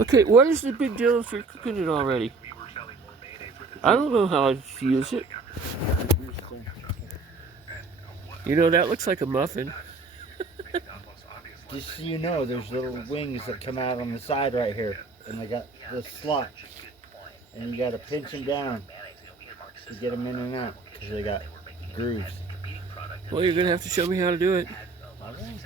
Okay, what is the big deal if you're cooking it already? I don't know how to use it. You know, that looks like a muffin. Just so you know, there's little wings that come out on the side right here, and they got the slot, and you got to pinch them down to get them in and out because they got grooves. Well, you're gonna have to show me how to do it. Okay.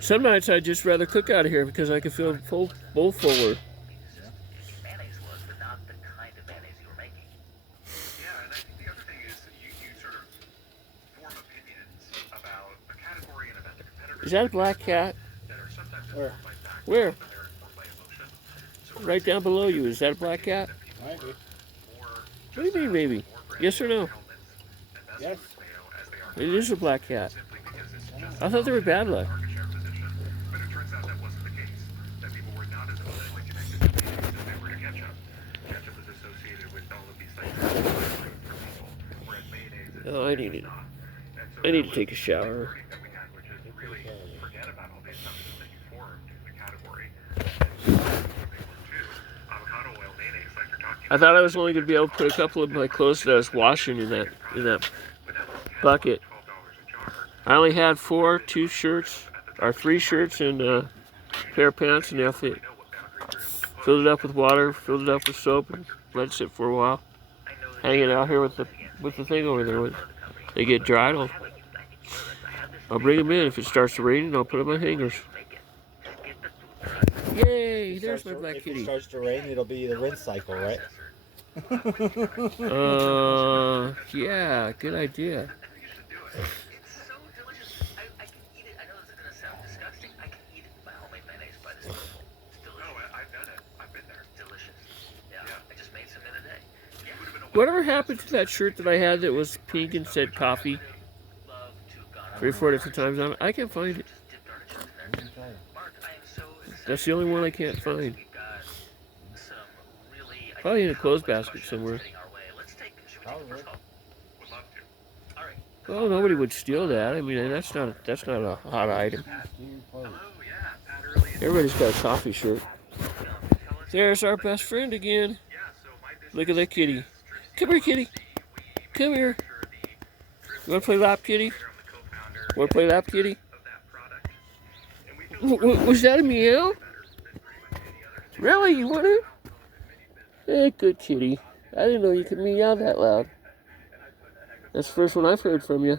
Some nights I'd just rather cook out of here because I can feel bowl fuller. Is that a black cat? Where? Where? Right down below you. Is that a black cat? Maybe. What do you mean, maybe? Yes or no? Yes. It is a black cat. I thought they were bad luck. Oh, I need to take a shower. I thought I was only going to be able to put a couple of my clothes that I was washing in that bucket. I only had three shirts and a pair of pants, and that's it. Filled it up with water, filled it up with soap, and let it sit for a while. Hang it out here with the thing over there. When they get dried, I'll bring them in. If it starts to rain, I'll put them on hangers. Yay! There's my black kitty. If it starts to rain, it'll be the rinse cycle, right? Yeah, good idea. Whatever happened to that shirt that I had that was pink and said coffee? 3 or 4 different times on it. I can't find it. That's the only one I can't find. Probably in a clothes basket somewhere. Well, nobody would steal that. I mean, that's not a hot item. Everybody's got a coffee shirt. There's our best friend again. Look at that kitty. Come here, kitty. Come here. You want to play lap, kitty? Want to play lap, kitty? Was that a meow? Really? You want to? Hey, good kitty. I didn't know you could meow that loud. That's the first one I've heard from you.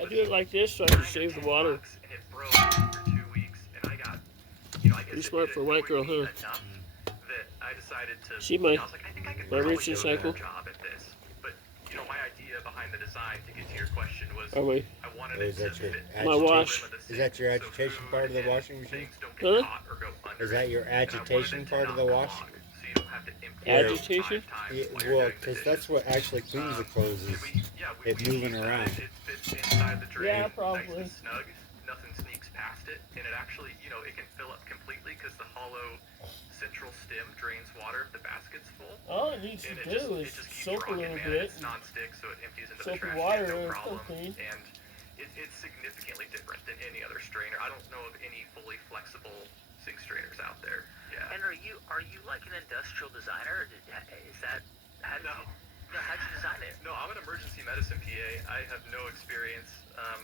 I do it like this so I can save the water. Too smart for a white girl, huh? See my rinsing cycle? Oh wait. My wash. Is that your agitation part of the washing machine? Huh? Is that your agitation part of the wash? Agitation? Yeah, well, because that's what actually cleans the clothes is it moving around. Yeah, probably. nothing sneaks past it, and it actually, it can fill up completely because the hollow central stem drains water if the basket's full. All it needs to And do is it just keeps soak a rocking, little man. bit. It's non-stick, so it empties into Soap the and trash water, can, no it'll problem. clean. And it's significantly different than any other strainer. I don't know of any fully flexible sink strainers out there. Yeah. And are you like an industrial designer? Is that how'd you design it? No, I'm an emergency medicine PA. I have no experience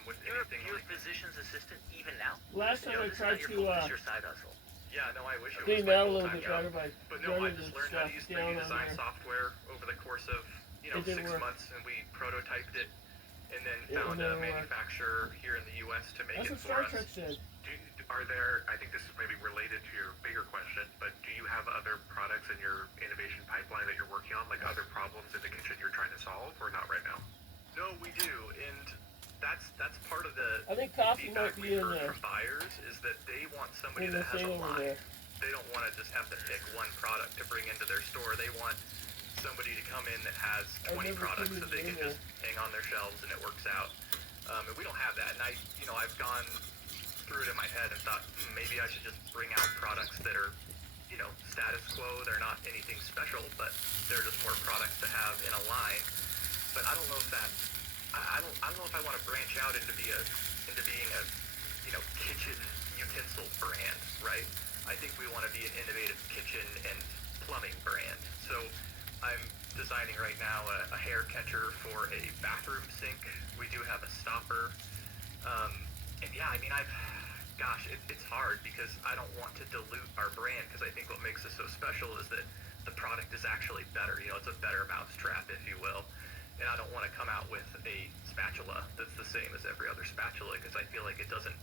with anything. You're a physician's assistant even now? Last time I tried this to is your side hustle. Yeah, no, I wish it was clean my that a little full-time bit job. better by But no, I running just the learned how to stuff use down 3D on design there. software over the course of, It didn't 6 work. months, and we prototyped it and then It found never a worked. manufacturer here in the U.S. to make That's it what Star for Trek us. said. Are there, I think this is maybe related to your bigger question, but do you have other products in your innovation pipeline that you're working on, like other problems in the kitchen you're trying to solve, or not right now? No, we do, and that's part of the I think coffee feedback might be we've in heard the from buyers is that they want somebody the that has thing a over line. there. They don't want to just have to pick one product to bring into their store. They want somebody to come in that has 20 never products seen that it they can either. just hang on their shelves and it works out. And we don't have that. And I've gone through it in my head and thought, maybe I should just bring out products that are, status quo. They're not anything special, but they're just more products to have in a line. But I don't know if that. I don't know if I want to branch out into being a kitchen utensil brand, right? I think we want to be an innovative kitchen and plumbing brand. So I'm designing right now a hair catcher for a bathroom sink. We do have a stopper. And yeah, I mean, it's hard because I don't want to dilute our brand because I think what makes us so special is that the product is actually better. It's a better mousetrap, if you will. And I don't want to come out with a spatula that's the same as every other spatula because I feel like it doesn't,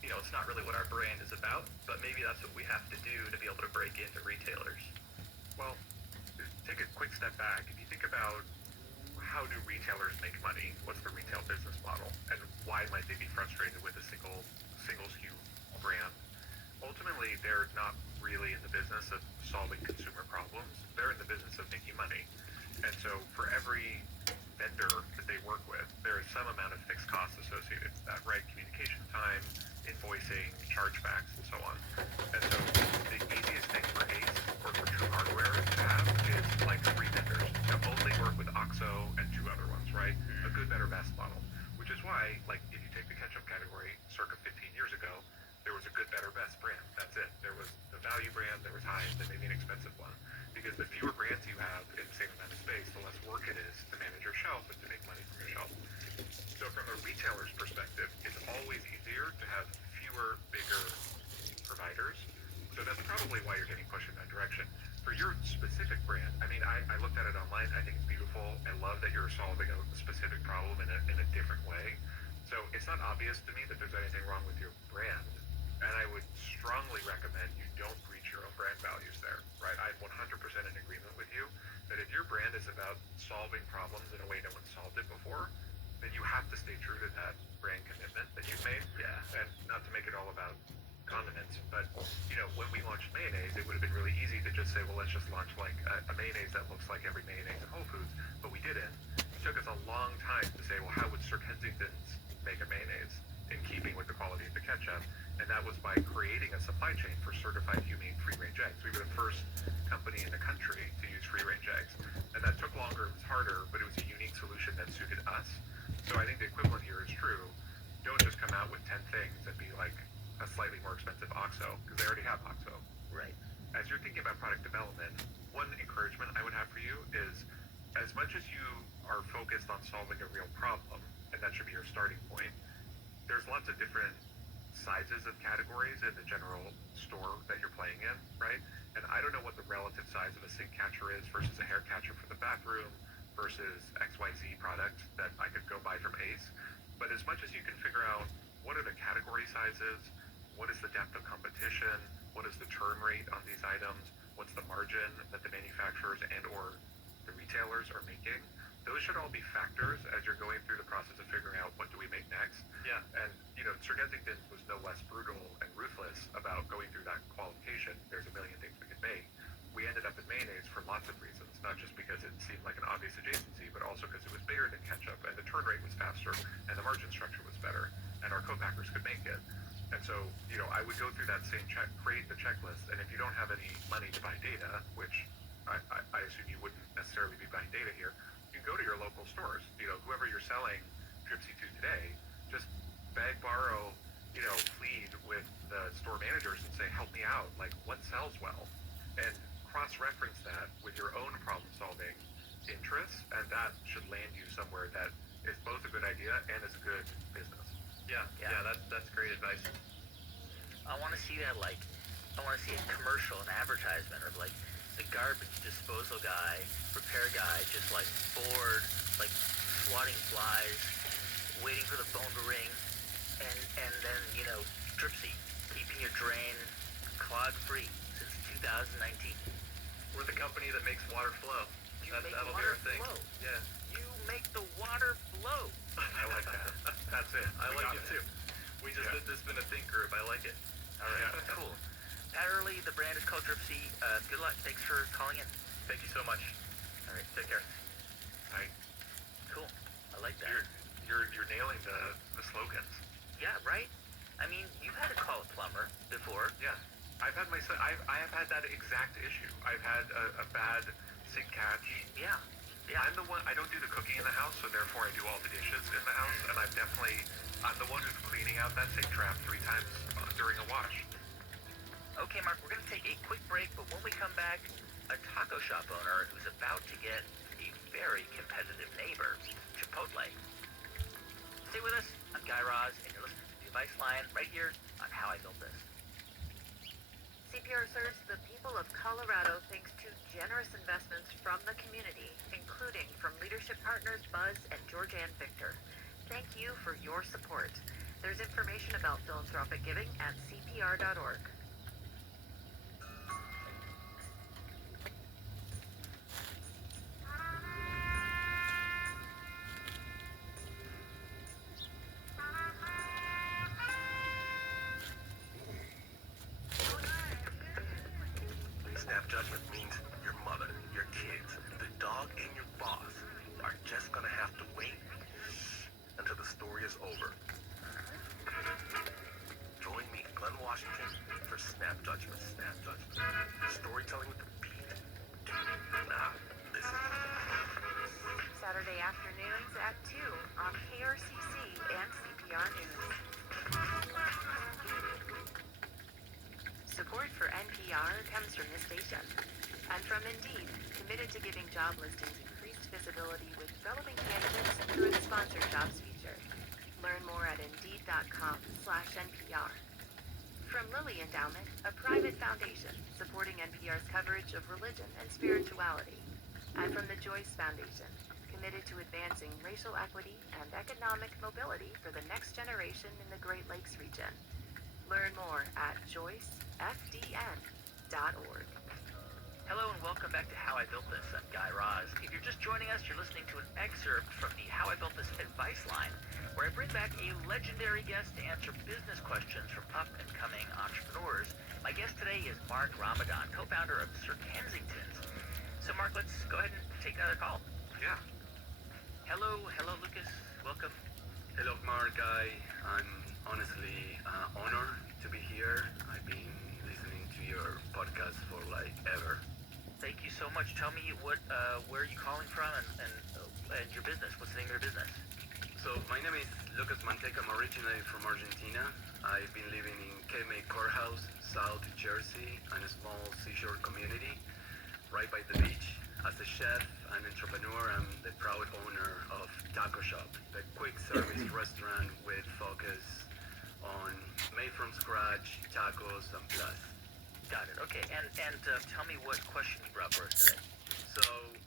it's not really what our brand is about, but maybe that's what we have to do to be able to break into retailers. Well, take a quick step back. If you think about how do retailers make money, what's the retail business model, and why might they be frustrated with a single SKU brand? Ultimately, they're not really in the business of solving consumer problems. They're in the business of making money. And so for every vendor that they work with, there is some amount of fixed costs associated with that, right? Communication time, invoicing, chargebacks, and so on. And so the easiest thing for Ace or for True Hardware to have is like 3 vendors to only work with OXO and 2 other ones, right? A good, better, best model. Which is why, like, if you take the ketchup category, circa 15 years ago, there was a good, better, best brand. That's it. There was the value brand, there was Heinz, and maybe an expensive one. Because the fewer brands you have in the same amount of space, the less work it is to manage your shelf and to make money from your shelf. So from a retailer's perspective, it's always easier to have fewer, bigger providers. So that's probably why you're getting pushed in that direction. For your specific brand, I mean, I looked at it online. I think it's beautiful. I love that you're solving a specific problem in a different way. So it's not obvious to me that there's anything wrong with your brand. And I would strongly recommend you don't breach your own brand values there, right? I'm 100% in agreement with you that if your brand is about solving problems in a way no one solved it before, then you have to stay true to that brand commitment that you've made. Yeah. And not to make it all about condiments, but when we launched mayonnaise, it would have been really easy to just say, well, let's just launch like a mayonnaise that looks like every mayonnaise in Whole Foods, but we didn't. It took us a long time to say, well, how would Sir Kensington's make a mayonnaise in keeping with the quality of the ketchup? And that was by creating a supply chain for certified humane free-range eggs. We were the first company in the country to use free-range eggs. And that took longer, it was harder, but it was a unique solution that suited us. So I think the equivalent here is true. Don't just come out with 10 things and be like a slightly more expensive OXO, because they already have OXO. Right. As you're thinking about product development, one encouragement I would have for you is as much as you are focused on solving a real problem, and that should be your starting point, there's lots of different sizes of categories in the general store that you're playing in, right? And I don't know what the relative size of a sink catcher is versus a hair catcher for the bathroom versus XYZ product that I could go buy from Ace. But as much as you can figure out what are the category sizes, what is the depth of competition, what is the turn rate on these items, what's the margin that the manufacturers and or the retailers are making, those should all be factors as you're going through the process of figuring out what do we make next. Yeah. And, Sir Kensington was no less brutal and ruthless about going through that qualification. There's a million things we could make. We ended up in mayonnaise for lots of reasons, not just because it seemed like an obvious adjacency, but also because it was bigger than ketchup, and the turn rate was faster, and the margin structure was better, and our co-packers could make it. And so, I would go through that same create the checklist, and if you don't have any money to buy data, which I assume you wouldn't necessarily be buying data here, you can go to your local stores. Whoever you're selling Gypsy to today, just beg, borrow, plead with the store managers and say, help me out. Like, what sells well? And cross-reference that with your own problem-solving interests, and that should land you somewhere that is both a good idea and is a good business. Yeah. That's great advice. I want to see that, like, I want to see a commercial, an advertisement of, like, the garbage disposal guy, repair guy, just, like, bored, like, swatting flies, waiting for the phone to ring, and then, Gypsy, keeping your drain clog-free since 2019. We're the company that makes water flow. You make That'll be water our thing. flow. Yeah. You make the water flow. I like that. That's it. I We like got it too. We just did this in a think group. I like it. All right, cool. Pat Early, the brand is called Gypsy. Good luck. Thanks for calling in. Thank you so much. All right, Take care. cool. I like that. You're nailing the slogans. Yeah, right? I mean, you've had to call a plumber before. Yeah. I have had that exact issue. I've had a bad sink catch. Yeah. I'm the one, I don't do the cooking in the house, so therefore I do all the dishes in the house, and I'm the one who's cleaning out that sink trap 3 times during a wash. Okay, Mark, we're going to take a quick break, but when we come back, a taco shop owner who's about to get a very competitive neighbor, Chipotle. Stay with us. I'm Guy Raz, and you're listening to the Advice Line right here on How I Built This. CPR serves the people of Colorado thanks to generous investments from the community, including from leadership partners Buzz and Georgianne Victor. Thank you for your support. There's information about philanthropic giving at cpr.org. Snap judgment means your mother, your kids, the dog, and your boss are just gonna have to wait until the story is over. Join me, Glenn Washington, for Snap Judgment. Snap Judgment. Storytelling with a beat. Nah, this is Saturday afternoons at 2 on KRCC and CPR News. Support for NPR comes from this station and from Indeed, committed to giving job listings increased visibility with relevant candidates through its sponsored jobs feature. Learn more at Indeed.com/NPR. From Lilly Endowment, a private foundation supporting NPR's coverage of religion and spirituality. And from the Joyce Foundation, committed to advancing racial equity and economic mobility for the next generation in the Great Lakes region. Learn more at joycefdn.org. Hello and welcome back to How I Built This. I'm Guy Raz. If you're just joining us, you're listening to an excerpt from the How I Built This Advice Line, where I bring back a legendary guest to answer business questions from up-and-coming entrepreneurs. My guest today is Mark Ramadan, co-founder of Sir Kensington's. So Mark, let's go ahead and take another call. Yeah. Hello, Lucas. Welcome. Hello, Mark. I'm honestly honored to be here. I've been listening to your podcast for like ever. Thank you so much. Tell me where are you calling from and your business. What's the name of your business? So my name is Lucas Manteca. I'm originally from Argentina. I've been living in Keme Courthouse, South Jersey, and a small seashore community right by the beach. As a chef and entrepreneur, I'm the proud owner of Taco Shop, the quick service restaurant with focus on made from scratch tacos and plus. Got it. Okay. And tell me what question you brought for us today. So,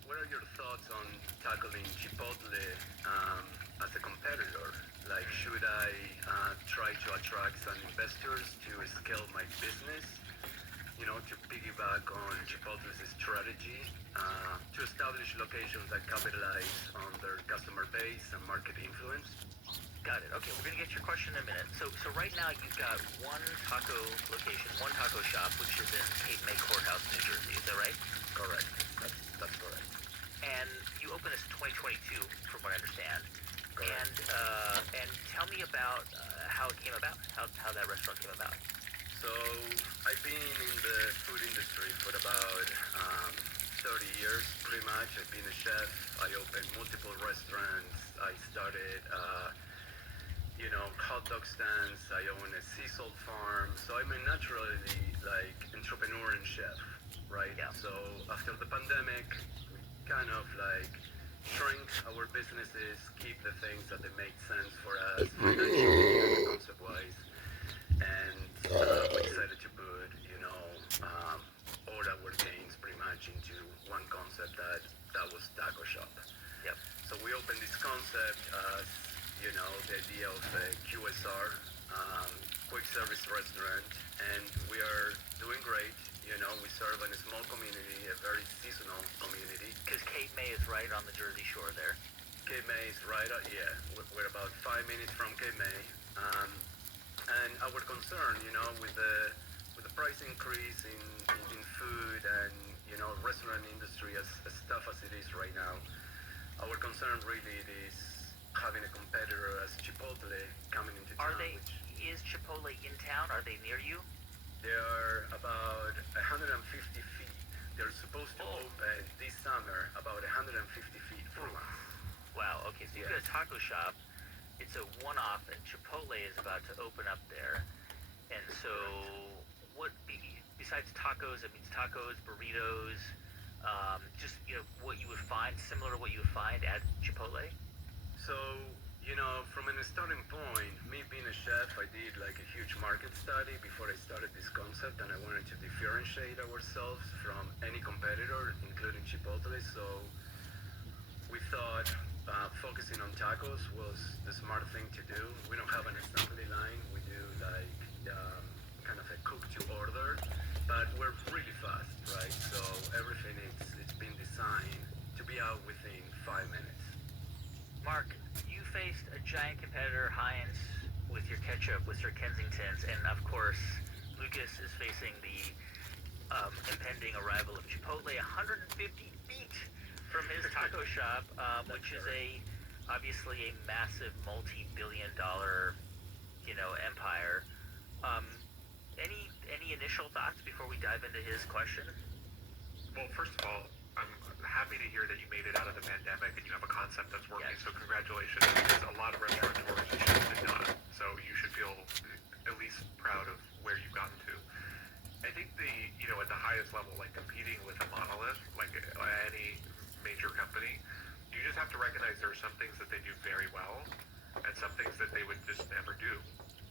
what are your thoughts on tackling Chipotle as a competitor? Like, should I try to attract some investors to scale my business? to piggyback on Chipotle's strategy to establish locations that capitalize on their customer base and market influence. Got it. Okay, we're gonna get your question in a minute. So right now you've got one taco location, one taco shop, which is in Cape May Courthouse, New Jersey. Is that right? Correct. That's correct. And you opened this in 2022, from what I understand. Correct. And tell me about how it came about, how that restaurant came about. So I've been in the food industry for about 30 years, pretty much. I've been a chef. I opened multiple restaurants. I started, hot dog stands. I own a sea salt farm. So I'm a naturally entrepreneur and chef, right? Yeah. So after the pandemic, we kind of shrink our businesses, keep the things that they make sense for us financially and concept-wise. And we decided to put, all our gains pretty much into one concept that was taco shop. Yep. So we opened this concept as, the idea of a QSR, quick service restaurant, and we are doing great. We serve in a small community, a very seasonal community. Because Cape May is right on the Jersey Shore there. Cape May is right, we're about 5 minutes from Cape May. And our concern, with the price increase in food and, restaurant industry as tough as it is right now, our concern really is having a competitor as Chipotle coming into town. Is Chipotle in town? Are they near you? They are about 150 feet. They're supposed to open this summer about 150 feet from us. Wow, okay, so you've got a taco shop. It's a one-off, and Chipotle is about to open up there. And so, besides tacos, it means tacos, burritos, just, what you would find, similar to what you would find at Chipotle? So, from a starting point, me being a chef, I did a huge market study before I started this concept, and I wanted to differentiate ourselves from any competitor, including Chipotle. So we thought focusing on tacos was the smart thing to do. We don't have an assembly line. We do kind of a cook to order, but we're really fast, right? So everything it's been designed to be out within 5 minutes. Mark, you faced a giant competitor, Heinz, with your ketchup, with your Kensingtons, and of course, Lucas is facing the impending arrival of Chipotle 150 feet from his taco shop, which is obviously a massive multi-billion-dollar, empire. Any initial thoughts before we dive into his question? Well, first of all, I'm happy to hear that you made it out of the pandemic and you have a concept that's working. Yes. So congratulations, because a lot of restaurateurs and chefs did not. So you should feel at least proud of where you've gotten to. I think at the highest level, competing with a monolith, any major company, you just have to recognize there are some things that they do very well and some things that they would just never do.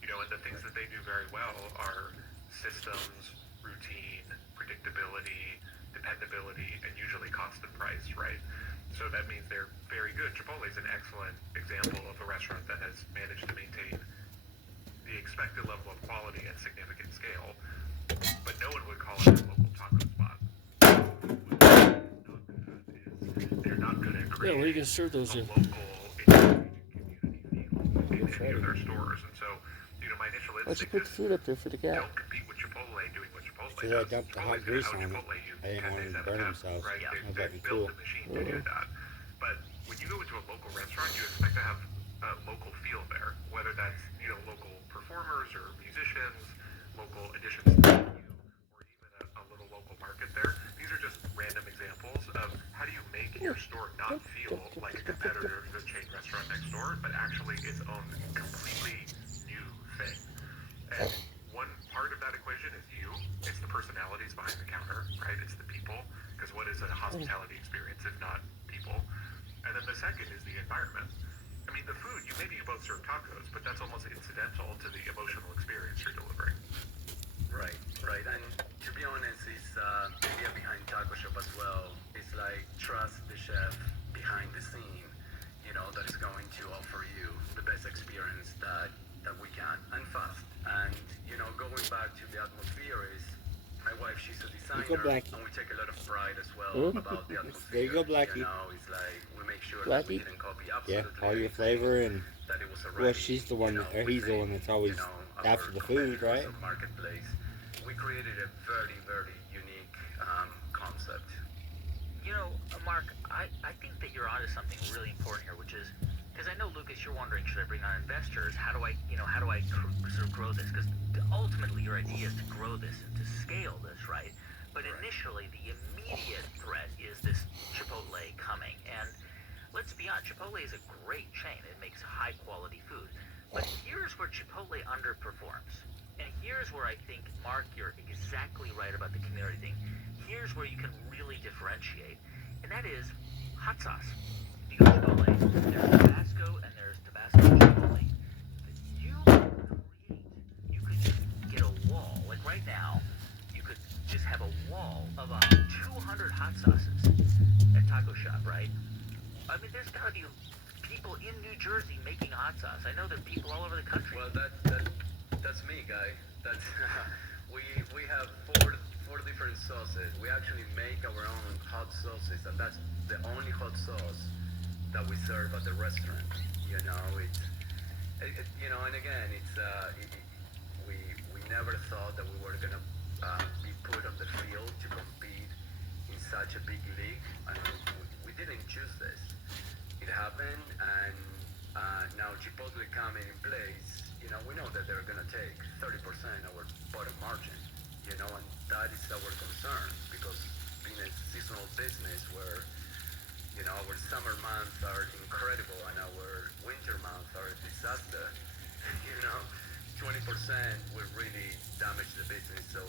And the things that they do very well are systems, routine, predictability, dependability, and usually cost and price, right? So that means they're very good. Chipotle is an excellent example of a restaurant that has managed to maintain the expected level of quality at significant scale, but no one would call it a local taco spot. They're not good at creating Yeah, well, you can serve those in. local community feel in their stores. And so, my initial Why don't you instinct put the is food up there for the cat? don't compete with Chipotle doing what Chipotle Because I does. dumped the hot Chipotle's grease gonna on it. out-Chipotle you I didn't 10 want days him to out of burn 10, himself. right? Yeah. They've That'd be built cool. the machine to do that. But when you go into a local restaurant, you expect to have a local feel there, whether that's local performers or musicians, local additions to the menu, or even a little local market there. These are just random examples of how do you make your store not feel like a competitor to the chain restaurant next door, but actually its own completely new thing. And one part of that equation is you. It's the personalities behind the counter, right? It's the people. Because what is a hospitality experience if not people? And then the second is the environment. I mean, the food, maybe you both serve tacos, but that's almost incidental to the emotional experience you're delivering. Right. And to be honest, it's the idea behind taco shop as well. It's trust the chef behind the scene, that is going to offer you the best experience that we can, and fast. And going back to the atmosphere is my wife wife, she's a designer, go, Blackie. and we take a lot of pride as well Hmm? about the atmosphere. There you go, Blackie. You know, it's like we make sure that we Blackie? didn't copy Yeah, absolutely all your anything, flavor and that it was well, already, she's the one, you know, or he's the within, one that's always you know, after our the food, right? competitors or marketplace. We created a very, very unique concept. You know, Mark, I think that you're onto something really important here, which is, because I know, Lucas, you're wondering, should I bring on investors? How do I sort of grow this? Because ultimately your idea is to grow this and to scale this, right? But Right. initially, the immediate threat is this Chipotle coming. And let's be honest, Chipotle is a great chain. It makes high quality food. But here's where Chipotle underperforms. And here's where I think, Mark, you're exactly right about the community thing. Here's where you can really differentiate, and that is hot sauce. If you go to Chipotle, there's Tabasco and there's Tabasco Chipotle. You could just get a wall. Like right now, you could just have a wall of 200 hot sauces at Taco Shop, right? I mean, there's got to be people in New Jersey making hot sauce. I know there are people all over the country. Well, that's me, guy. That's we have four different sauces. We actually make our own hot sauces, and that's the only hot sauce that we serve at the restaurant. You know, you know, and again, we never thought that we were gonna be put on the field to compete in such a big league, and we didn't choose this. It happened, and now Chipotle coming in place, you know, we know that they're going to take 30% of our bottom margin, you know, and that is our concern, because being a seasonal business where, you know, our summer months are incredible and our winter months are a disaster, you know, 20% will really damage the business, so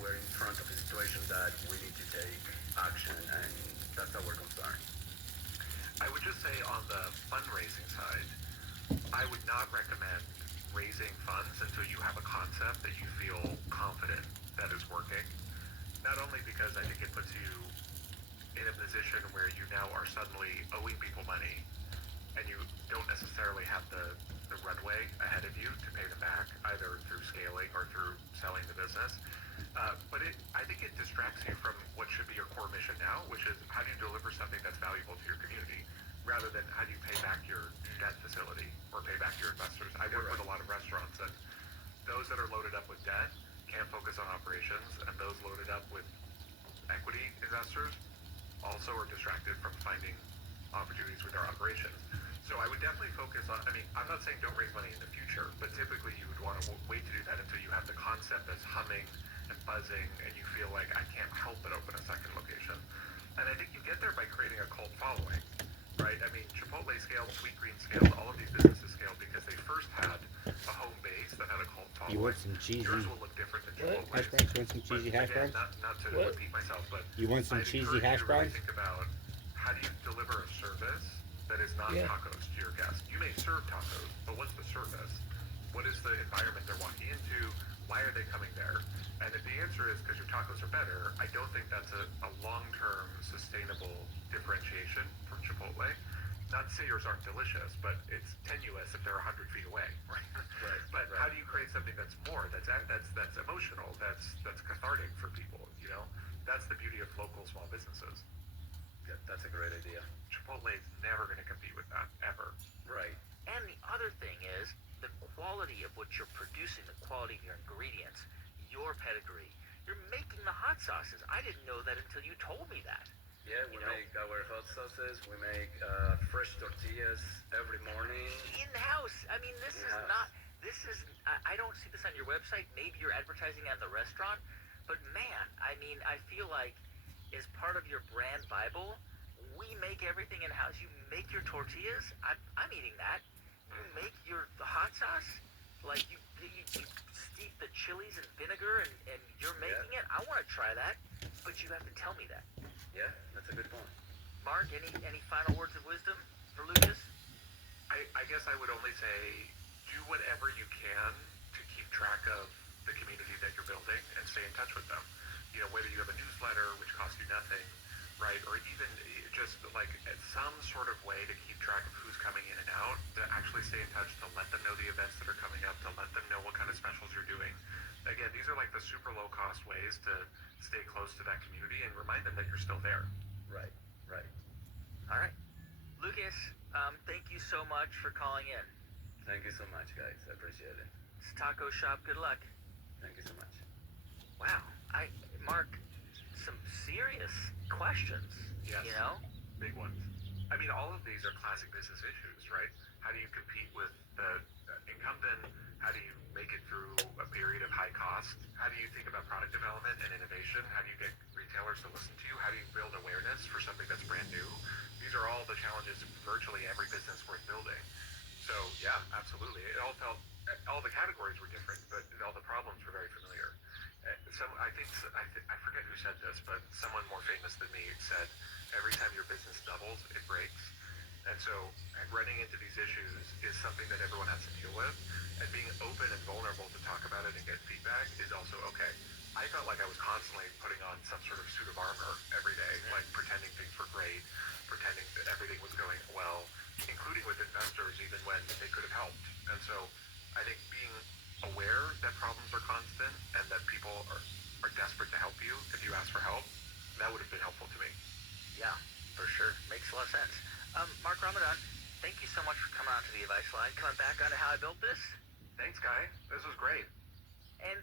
we're in front of a situation that we need to take action, and that's our concern. I would just say on the fundraising side, I would not recommend raising funds until you have a concept that you feel confident that is working. Not only because I think it puts you in a position where you now are suddenly owing people money and you don't necessarily have the runway ahead of you to pay them back, either through scaling or through selling the business. But I think it distracts you from what should be your core mission now, which is how do you deliver something that's valuable to your community, rather than how do you pay back your debt facility or pay back your investors. I work with a lot of restaurants, and those that are loaded up with debt can't focus on operations, and those loaded up with equity investors also are distracted from finding opportunities with their operations. So I would definitely focus on, I mean, I'm not saying don't raise money in the future, but typically you would want to wait to do that until you have the concept that's humming and buzzing and you feel like I can't help but open a second location. And I think you get there by creating a cult following, right? I mean, Chipotle scaled, Sweetgreen scaled, all of these businesses scaled because they first had a home base that had a cult following. You want some cheesy Yours will look different than Chipotle's. hash browns? You want some cheesy hash Again, browns? not to What? repeat myself, but You want some I'd cheesy encourage hash you to really browns? think about how do you deliver a service that is not Yeah. tacos to your guests. You may serve tacos, but what's the service? What is the environment they're walking into? Why are they coming there? And if the answer is because your tacos are better, I don't think that's a long-term sustainable differentiation from Chipotle. Not to say yours aren't delicious, but it's tenuous if they're 100 feet away, right? Right. But how do you create something that's more, that's emotional, that's cathartic for people? You know, that's the beauty of local small businesses. Yeah, that's a great idea. Chipotle is never going to compete with that ever. Right. And the other thing is the quality of what you're producing, the quality of your ingredients, your pedigree. You're making the hot sauces. I didn't know that until you told me that. Yeah, we make our hot sauces. We make fresh tortillas every morning. In-house. I mean, this is not, I don't see this on your website. Maybe you're advertising at the restaurant. But man, I mean, I feel like as part of your brand Bible, we make everything in-house. You make your tortillas. I'm eating that. You make the hot sauce. Like you steep the chilies in vinegar and you're making it. I want to try that, but you have to tell me that. Yeah, that's a good point. Mark, any final words of wisdom for Lucas? I guess I would only say do whatever you can to keep track of the community that you're building and stay in touch with them. You know, whether you have a newsletter, which costs you nothing, right, or even just like some sort of way to keep track of who's coming in and out, to actually stay in touch, to let them know the events that are coming up, to let them know what kind of specials you're doing. Again, these are like the super low cost ways to stay close to that community and remind them that you're still there. Right. All right. Lucas, thank you so much for calling in. Thank you so much, guys. I appreciate it. It's Taco Shop. Good luck. Thank you so much. Wow. Mark, some serious questions. Yes. You know? Big ones. I mean, all of these are classic business issues, right? How do you compete with the incumbent? How do you make it through a period of high cost? How do you think about product development and innovation? How do you get retailers to listen to you? How do you build awareness for something that's brand new? These are all the challenges of virtually every business worth building. So yeah, absolutely. It all felt, all the categories were different, but all the problems were very familiar. I forget who said this, but someone more famous than me said, every time your business doubles, it breaks. And so running into these issues is something that everyone has to deal with. And being open and vulnerable to talk about it and get feedback is also okay. I felt like I was constantly putting on some sort of suit of armor every day, like pretending things were great, pretending that everything was going well, including with investors even when they could have helped. And so I think being aware that problems are constant and that people are desperate to help you if you ask for help, that would have been helpful to me. Yeah, for sure. Makes a lot of sense. Mark Ramadan, thank you so much for coming on to the advice line, coming back on to How I Built This. Thanks, Guy. This was great. And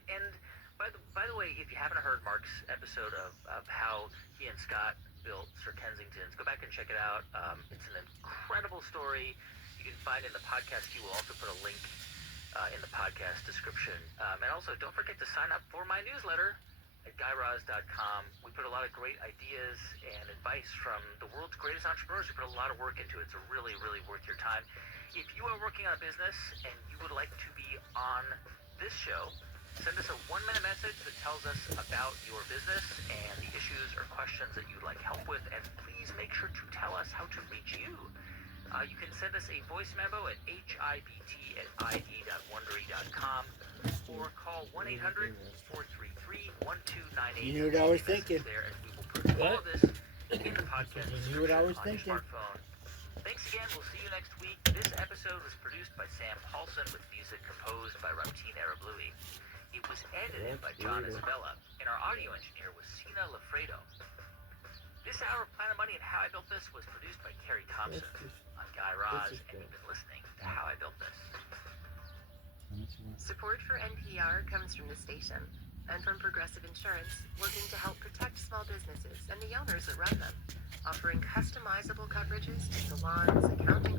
by the way, if you haven't heard Mark's episode of how he and Scott built Sir Kensington's, go back and check it out. It's an incredible story. You can find it in the podcast. He will also put a link in the podcast description. And also, don't forget to sign up for my newsletter at GuyRaz.com. We put a lot of great ideas and advice from the world's greatest entrepreneurs. We put a lot of work into it. It's really, really worth your time. If you are working on a business and you would like to be on this show, send us a 1-minute message that tells us about your business and the issues or questions that you'd like help with. And please make sure to tell us how to reach you. You can send us a voice memo at hibt@id.wondery.com or call 1-800-433-1298. You knew what I was thinking. There, and we will put all of this in the podcast You knew what I was on your thinking. smartphone. Thanks again. We'll see you next week. This episode was produced by Sam Paulson with music composed by Ramtin Arablouei. It was edited by John Isabella, and our audio engineer was Sina Lafredo. This hour of Planet Money and How I Built This was produced by Carrie Thompson. I'm Guy Raz, and you've been listening to How I Built This. Support for NPR comes from the station and from Progressive Insurance, working to help protect small businesses and the owners that run them, offering customizable coverages to salons, accounting